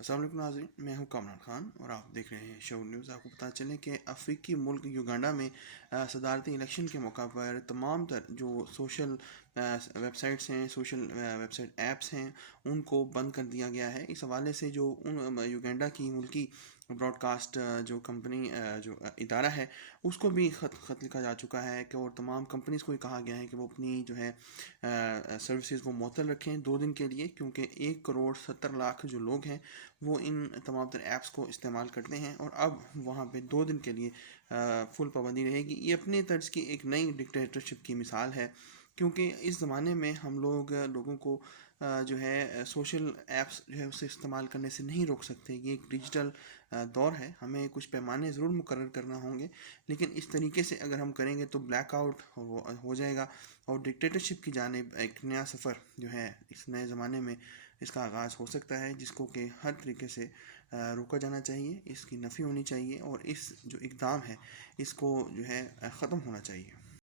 السلام علیکم ناظرین، میں ہوں کامران خان اور آپ دیکھ رہے ہیں شو نیوز۔ آپ کو پتہ چلے کہ افریقی ملک یوگنڈا میں صدارتی الیکشن کے موقع پر تمام تر جو سوشل ویب سائٹس ہیں، سوشل ویب سائٹ ایپس ہیں، ان کو بند کر دیا گیا ہے۔ اس حوالے سے جو یوگنڈا کی ملکی براڈ کاسٹ جو کمپنی جو ادارہ ہے، اس کو بھی خط لکھا جا چکا ہے کہ اور تمام کمپنیز کو یہ کہا گیا ہے کہ وہ اپنی جو ہے سروسز کو معطل رکھیں 2 دن کے لیے، کیونکہ 1,70,00,000 جو لوگ ہیں وہ ان تمام تر ایپس کو استعمال کرتے ہیں، اور اب وہاں پہ 2 دن کے لیے فل پابندی رہے گی۔ یہ اپنے طرز کی ایک نئی ڈکٹیٹرشپ کی مثال ہے، کیونکہ اس زمانے میں ہم لوگوں کو جو ہے سوشل ایپس جو ہے اسے استعمال کرنے سے نہیں روک سکتے۔ یہ ایک ڈیجیٹل دور ہے، ہمیں کچھ پیمانے ضرور مقرر کرنا ہوں گے، لیکن اس طریقے سے اگر ہم کریں گے تو بلیک آؤٹ ہو جائے گا، اور ڈکٹیٹرشپ کی جانب ایک نیا سفر جو ہے اس نئے زمانے میں اس کا آغاز ہو سکتا ہے، جس کو کہ ہر طریقے سے روکا جانا چاہیے، اس کی نفی ہونی چاہیے، اور اس جو اقدام ہے اس کو جو ہے ختم ہونا چاہیے۔